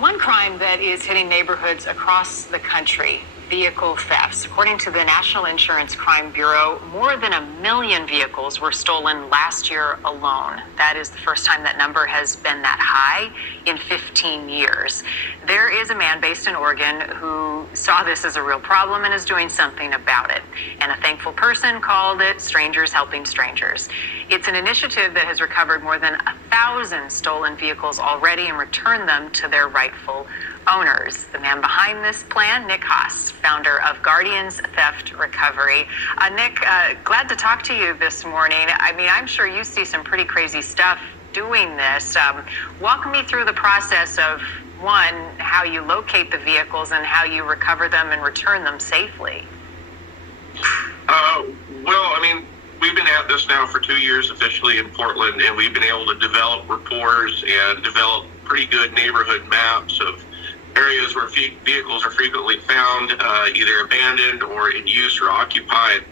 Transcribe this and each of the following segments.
One crime that is hitting neighborhoods across the country, vehicle thefts. According to the National Insurance Crime Bureau, more than 1 million vehicles were stolen last year alone. That is the first time that number has been that high in 15 years. There is a man based in Oregon who saw this as a real problem and is doing something about it. And a thankful person called it Strangers Helping Strangers. It's an initiative that has recovered more than 1,000 stolen vehicles already and returned them to their rightful owners. The man behind this plan, Nick Haas, founder of Guardians Theft Recovery. Nick, glad to talk to you this morning. I mean, I'm sure you see some pretty crazy stuff doing this. Walk me through the process of, one, how you locate the vehicles and how you recover them and return them safely. Well, I mean, we've been at this now for 2 years officially in Portland, and we've been able to develop rapports and develop pretty good neighborhood maps of areas where vehicles are frequently found, either abandoned or in use or occupied.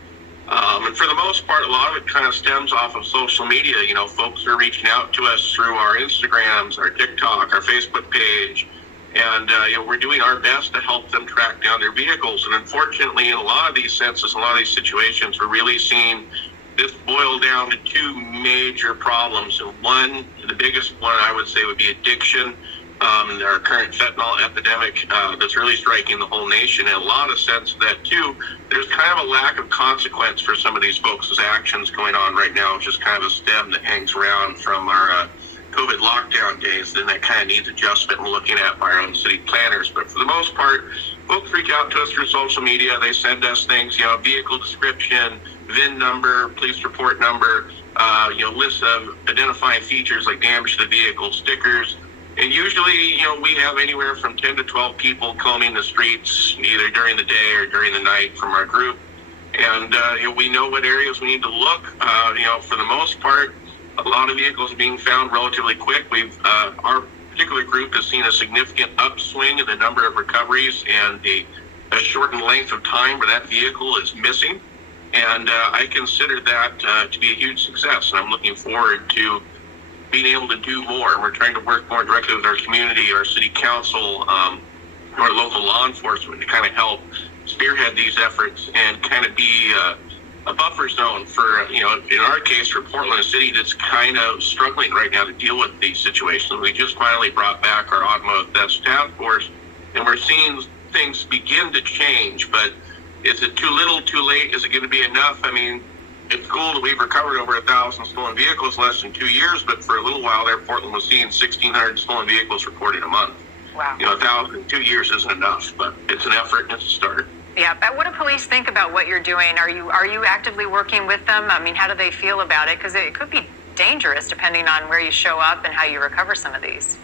And for the most part, a lot of it kind of stems off of social media. You know, folks are reaching out to us through our Instagrams, our TikTok, our Facebook page, and we're doing our best to help them track down their vehicles. And unfortunately, in a lot of these senses, a lot of these situations, we're really seeing this boil down to two major problems. And one, the biggest one I would say would be addiction. Our current fentanyl epidemic that's really striking the whole nation. In a lot of sense that too, there's kind of a lack of consequence for some of these folks' actions going on right now. It's just kind of a stem that hangs around from our COVID lockdown days, then that kind of needs adjustment and looking at by our own city planners. But for the most part, folks reach out to us through social media. They send us things, vehicle description, VIN number, police report number, lists of identifying features like damage to the vehicle, stickers. And usually, we have anywhere from 10 to 12 people combing the streets, either during the day or during the night from our group. And, we know what areas we need to look. For the most part, a lot of vehicles are being found relatively quick. Our particular group has seen a significant upswing in the number of recoveries and a shortened length of time where that vehicle is missing. And I consider that to be a huge success. And I'm looking forward to being able to do more. And we're trying to work more directly with our community, our city council, our local law enforcement to kind of help spearhead these efforts and kind of be a buffer zone for, in our case, for Portland, a city that's kind of struggling right now to deal with these situations. We just finally brought back our automotive theft task force, and we're seeing things begin to change. But is it too little, too late? Is it going to be enough? I mean, it's cool that we've recovered over 1,000 stolen vehicles in less than 2 years, but for a little while there, Portland was seeing 1,600 stolen vehicles reported a month. Wow. 1,000 in 2 years isn't enough, but it's an effort and it's a start. Yeah, but what do police think about what you're doing? Are you actively working with them? I mean, how do they feel about it? Because it could be dangerous depending on where you show up and how you recover some of these.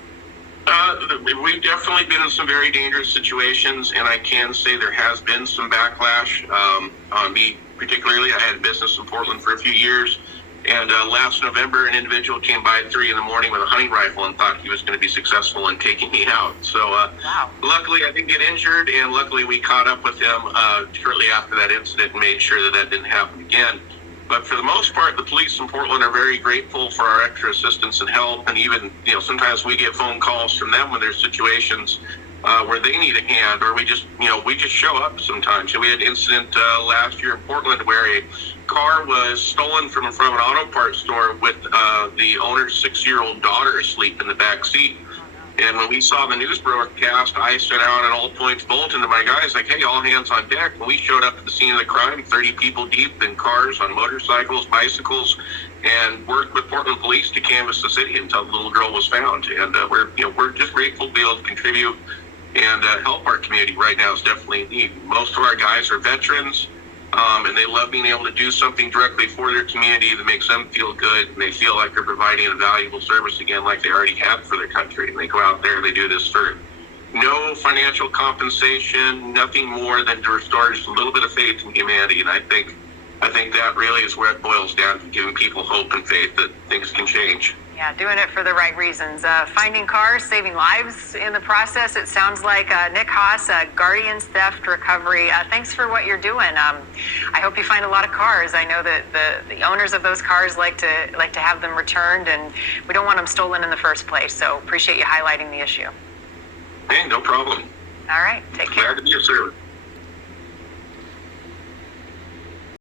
We've definitely been in some very dangerous situations, and I can say there has been some backlash on me particularly. I had business in Portland for a few years, and last November an individual came by at 3 a.m. with a hunting rifle and thought he was going to be successful in taking me out. So wow. Luckily I didn't get injured, and luckily we caught up with him shortly after that incident and made sure that didn't happen again. But for the most part, the police in Portland are very grateful for our extra assistance and help. And even, sometimes we get phone calls from them when there's situations where they need a hand, or we just show up sometimes. We had an incident last year in Portland where a car was stolen from an auto parts store with the owner's 6-year-old daughter asleep in the back seat. And when we saw the news broadcast, I sent out an all-points bulletin to my guys, like, hey, all hands on deck. And we showed up at the scene of the crime, 30 people deep in cars, on motorcycles, bicycles, and worked with Portland police to canvass the city until the little girl was found. And we're just grateful to be able to contribute and help our community right now is definitely in need. Most of our guys are veterans, and they love being able to do something directly for their community that makes them feel good, and they feel like they're providing a valuable service again like they already have for their country. And they go out there and they do this for no financial compensation, nothing more than to restore just a little bit of faith in humanity. And I think that really is where it boils down to, giving people hope and faith that things can change. Yeah, doing it for the right reasons. Finding cars, saving lives in the process. It sounds like Nick Haas, Guardians Theft Recovery. Thanks for what you're doing. I hope you find a lot of cars. I know that the owners of those cars like to have them returned, and we don't want them stolen in the first place. So appreciate you highlighting the issue. Hey, no problem. All right, take Glad care. to be of service.